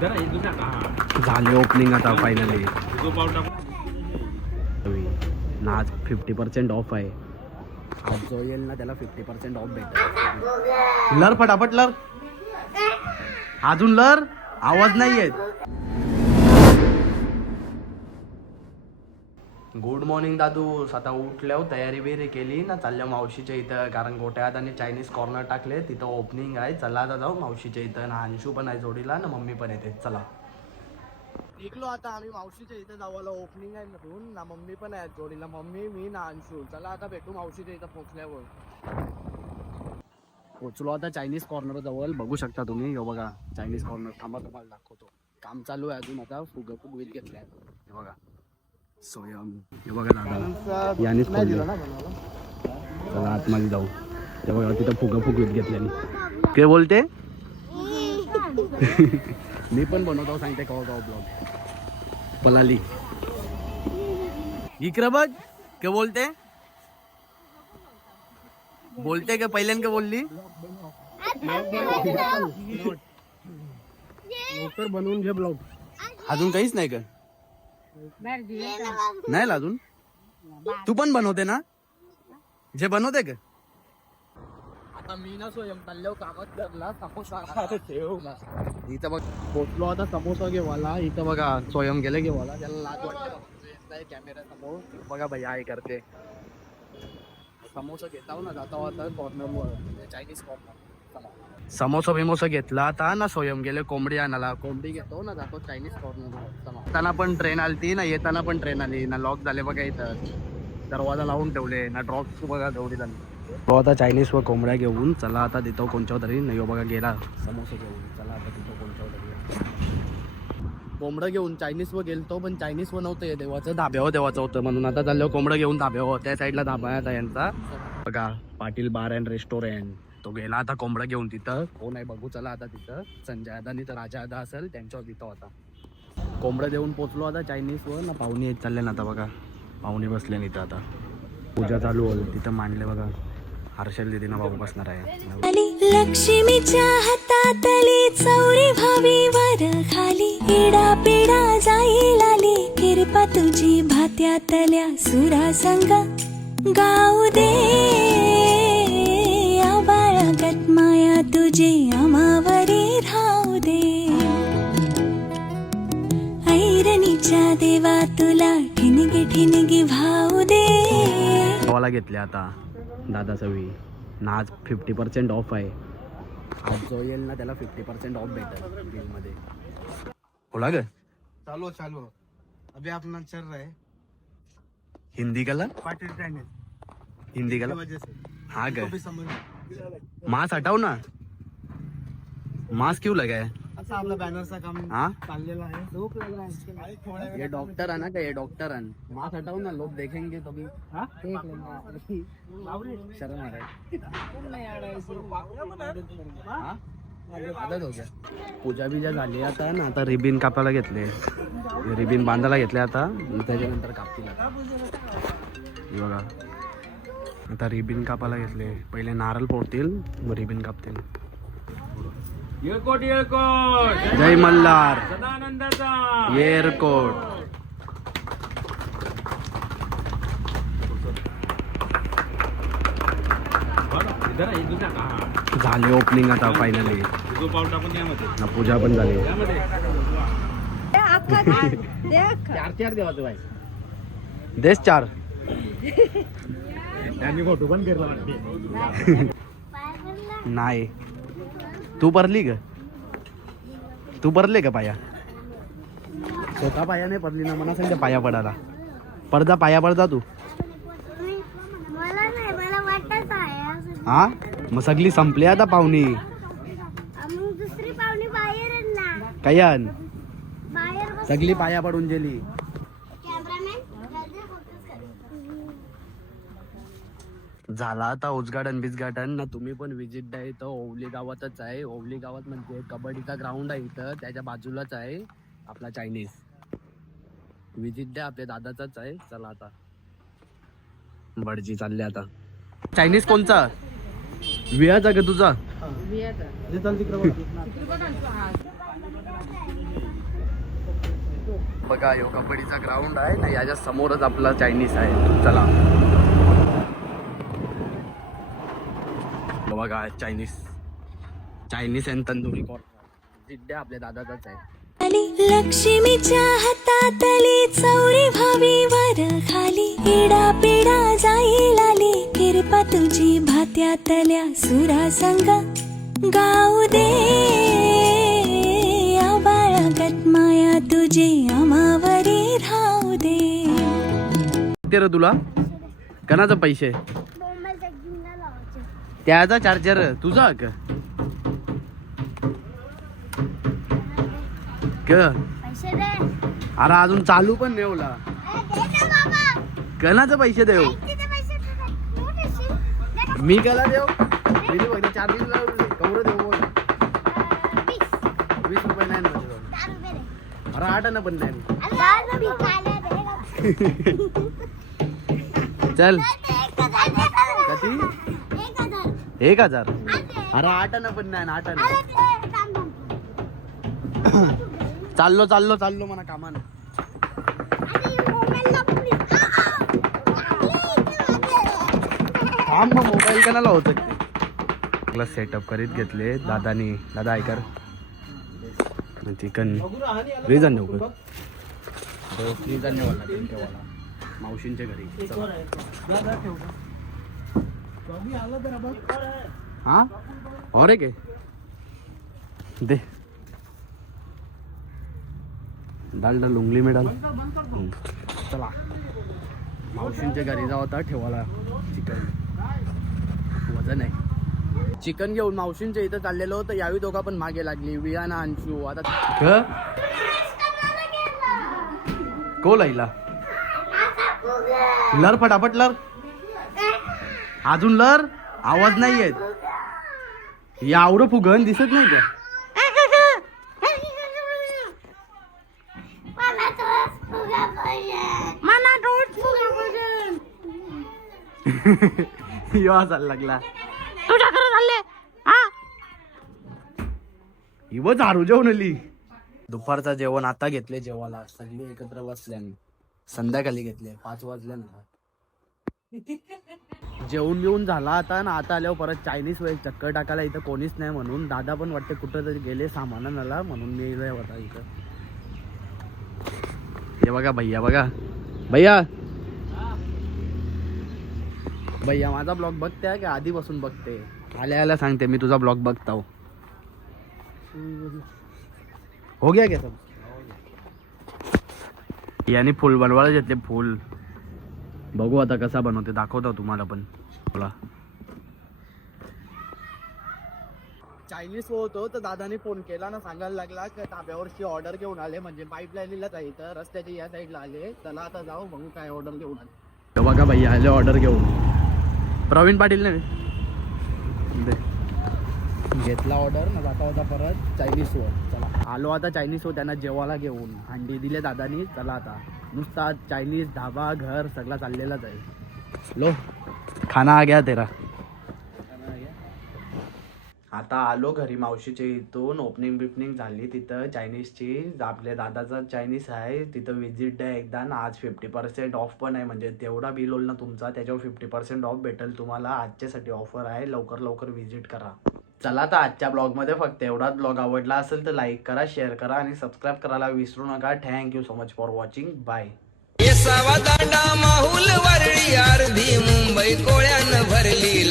झाले ओपनिंग आता फायनली. आज 50% ऑफ आहे. आज जो येईल ना त्याला 50% ऑफ भेटेल. लर फटाफट लर, अजून लर, आवाज नाही येत. गुड मॉर्निंग दादू. आता उठल्यावर तयारी बिरी केली ना, चालल्या मावशीच्या इथं, कारण गोट्यात आणि चायनीज कॉर्नर टाकले तिथं ओपनिंग आहे. चला आता जाऊ मावशीच्या इथं. ना अंशू पण आहे जोडीला, ना मम्मी पण येते. चला निघलो आता आम्ही मावशीच्या इथं जावाला. ओपनिंग आहे म्हणून ना मम्मी पण आहे जोडीला. मम्मी, मी ना अंशू. चला आता भेटू मावशीच्या इथं पोहोचल्यावर. पोचलो आता चायनीज कॉर्नर जवळ. बघू शकता तुम्ही, हे बघा चायनीज कॉर्नर. थांबा तुम्हाला दाखवतो. काम चालू आहे अजून. आता फुगवीत घेतल्या. हे बघा सोयम. हे बघा दादा यानेच खोलले. चला आतमध्ये जाऊ. ते बघा तिथं फुगवीत घेतल्याने. काय बोलते? मी पण बनवतो सांगते कवा ब्लॉग. पलाली इकडं बघ. काय बोलते? बोलते का पहिल्यान का बोलली? लवकर बनवून घे ब्लॉग. अजून काहीच नाही का? नाही अजून. तू पण बनवते ना? जे बनवते का? आता मी ना सोयम चाललो कामात धरला. समोसा इथं बघ पोचलो आता. समोसा घेवाला इथं बघा. सोयम गेले घेवाला. त्याला लाज वाटते कॅमेरा समोर. बघा भाई आहे करते. समोसा घेता ना जाता आता कॉर्नर चायनीज कॉर्नर. समोसा बिमोसा घेतला आता ना. सोयम गेले कोंबडी आणायला. कोंबडी घेतो ना जातो चायनीज कॉर्नर. येताना पण ट्रेन आली ना, येताना पण ट्रेन आली ना. लॉक झाले बघा इथं. दरवाजा लावून ठेवले ना. ड्रॉप्स बघा तेवढी झाली. आता चायनीज व कोंबड्या घेऊन चला आता तिथं कोणच्या तरी. नाही बघा गेला समोसा घेऊन. चला आता तिथं कोणच्या तरी. कोंबडं घेऊन चायनीज व गेलतो, पण चायनीज व नव्हतं. देवाचं धाब्यावर देवाचं होतं म्हणून आता चाललो कोंबडं घेऊन धाब्यावर. त्या साईडला धाबा आहे आता यांचा बघा, पाटील बार अँड रेस्टॉरंट. तो गेला आता कोंबडं घेऊन. तिथं कोण आहे बघू. चला आता तिथं संजय दादा नाही तर राजा दादा असेल त्यांच्यावर तिथं होता. कोंबडं देऊन पोचलो आता चायनीज वर ना. पाहुणे येत चालले ना आता बघा. पाहुणे बसले नाही तर आता पूजा चालू होईल तिथं. मांडले बघा. हर्षल दीदीना बाबू बसणार आहे. लक्ष्मीच्या हातातली चौरी भावी वर खाली. पिढा पिढा जाईल आली. कृपा तुझी भात्यातल्या सुरा संग गाऊ दे. आबाळगत माया तुझी आमावरी राहू दे. ऐरणीच्या देवा तुला ठिणगी ठिणगी भाऊ दे. गावाला घेतले आता दादा सवी ना. आज 50% ऑफ आहे. आज जो येईल ना त्याला 50% ऑफ भेटेल बिलमध्ये. बोला ग. चालो चालो अभी अपना चल रहा है हिंदी कला पाटिल चाइनीज. हिंदी कला वजह से हाँ ग. भी समझ मास्क हटाओ ना. मास्क क्यों लगा है? अच्छा आपला बॅनरचा काम हाँ चाललेला आहे. झोप लग रहा है इसके. ये डॉक्टर है ना का? ये डॉक्टर है. मास्क हटाओ ना, लोग देखेंगे तभी. हाँ शर्म आ रहा है. हाँ? आदत हो गया. पूजा बिजा झाली आता ना. आता रिबिन कापायला घेतले. रिबिन बांधायला घेतले आता. त्याच्यानंतर कापतील आता. हे बघा आता रिबिन कापायला घेतले. पहिले नारळ फोडतील मग रिबिन कापतील. येळकोट येळकोट जय मल्हार. सदानंदाचा एअरकोट. इधर आहे दुसरा का झाले ओपनिंग आता फायनली. जो पाऊल टाकून यामध्ये ना पूजा पण झाली. यामध्ये चार चार देवाचं बाई. देश चार. त्यांनी फोटो पण केला वाटते. नाही तू भरली ग. तू भरले का पाया? स्वतः पाया नाही पडली ना. मला सांगते पाया पडायला. पडदा पाया पडदा तू. हा मग सगळी संपली आता पाहुणी. दुसरी पाहुणी बाहेर ना. कयान बाहेर सगळी पाया पडून गेली. झाला आता उद्घाटन बिजघाटन ना. तुम्ही पण विजिट द्या. इथं ओवली गावातच आहे. ओवली गावात म्हणजे कबड्डीचा ग्राउंड आहे इथं. त्याच्या बाजूलाच आहे आपला चायनीज. विजिट द्या. आपल्या दादाचाच आहे. चला आता भटजी चालले आता. चायनीज कोणचा? वियाचा का तुझा? बघा यो कबड्डीचा ग्राउंड आहे ना, याच्या समोरच आपला चायनीज आहे. चला बघा चायनीज अँड तंदुरी जिड्ड्या आपल्या दादाचाच आहे. लक्ष्मीच्या हातातली चौरी व्हावी वर खाली, इडा पिडा जाईल आली, कृपा तुझी भात्यातल्या सुरा संग गाऊ दे. आबाळगत माया तुझे आमावरी राहू दे. ते रे तुला कणाचं पैसे बोंबल जगजिंगला लावायचे. त्याचा चार्जर तुझा का पैसे दे. अरे अजून चालू पण नाही होला. दे ना बाबा. कणाचं पैसे देऊ किती पैसे तुझे? तू देशील? दे ना. मी कला देऊ फक्त चार्जिंग लावले कवर देऊ बोल. 20 रुपये नाही ना माझ्याजवळ. 10 रुपये दे. अरे 8 आणा पण नाही. अल्लाह नबी काला दे. चल 1000 दे. किती 1000. 1000. अरे 8 आणा पण नाही 8 आणा. अरे ते थांब थांब. चाललो म्हणा कामानं. अरे मोबाईलला पोलीस. थांब मग मोबाईल कणाला होत ते सेटअप करीत घेतले दादानी. दादा ऐकर चिकन रिझन देऊ का रिझन नेवाला मावशींच्या घरी. हा और एक दे डाल डाल उंगली में डाल. चला मावशींच्या घरी जाऊ आता ठेवायला चिकन. वजन आहे चिकन घेऊन मावशींच्या इथं चाललेलो होतं. यावी दोघा पण मागे लागली वियाना अंशू. आता को लाईला लर फटाफट लर. अजून लर आवाज नाही येत. यावरं फुगन दिसत नाही का. यो चाल लागला इव झारू जेवण आली. दुपारचं जेवण आता घेतले जेवायला सगळे एकत्र बसल्याने. संध्याकाळी घेतले 5 वाजले ना. जेवून बिवून झाला आता ना. आता आल्यावर परत चायनीज वे चक्कर टाकायला इथं कोणीच नाही म्हणून दादा पण वाटते कुठं तरी गेले सामानाला म्हणून मी होता इथं. हे बघा भैया भैया माझा ब्लॉग बघते का आधीपासून बघते. आल्या सांगते मी तुझा ब्लॉग बघता हो गया क्या सब. याने फुल बनवायला घेतले फुल. बघू आता कसा बनवते दाखवतो तुम्हाला पण. बोला चायनीज होतो तर दादाने फोन केला ना सांगायला लागला की ताब्यावरची ऑर्डर घेऊन आले म्हणजे पाईपलाईनला जायचं रस्त्याच्या या साईडला आले. चला आता जाऊ बघू काय ऑर्डर घेऊन आले. बघा भैया आले ऑर्डर घेऊन. प्रवीण पाटील ने घेतला ऑर्डर ना जाता होता परत चायनीज वर. चला आलो आता चायनीज हो त्यांना जेवायला घेऊन. अंडी दिले दादानी. चला आता नुसता चायनीज ढाबा घर सगळा चाललेलाच आहे. लो खाना आ गया तेरा. आता आलो घरी मावशीच्या इथून. ओपनिंग बिपनिंग झाली तिथं चायनीजची. आपल्या दादाचा चायनीज आहे तिथं विजिट द्या एकदा ना. आज 50% ऑफ पण आहे म्हणजे तेवढा बिल होईल ना तुमचा त्याच्यावर 50% ऑफ भेटेल तुम्हाला. आजच्यासाठी ऑफर आहे लवकर विजिट करा. चला तर आजच्या ब्लॉगमध्ये फक्त एवढाच. ब्लॉग आवडला असेल तर लाईक करा शेअर करा आणि सबस्क्राईब करायला विसरू नका. Thank you so much for watching. Bye. Danda Mahul Worli अर्धी मुंबई कोळ्यानं भरली.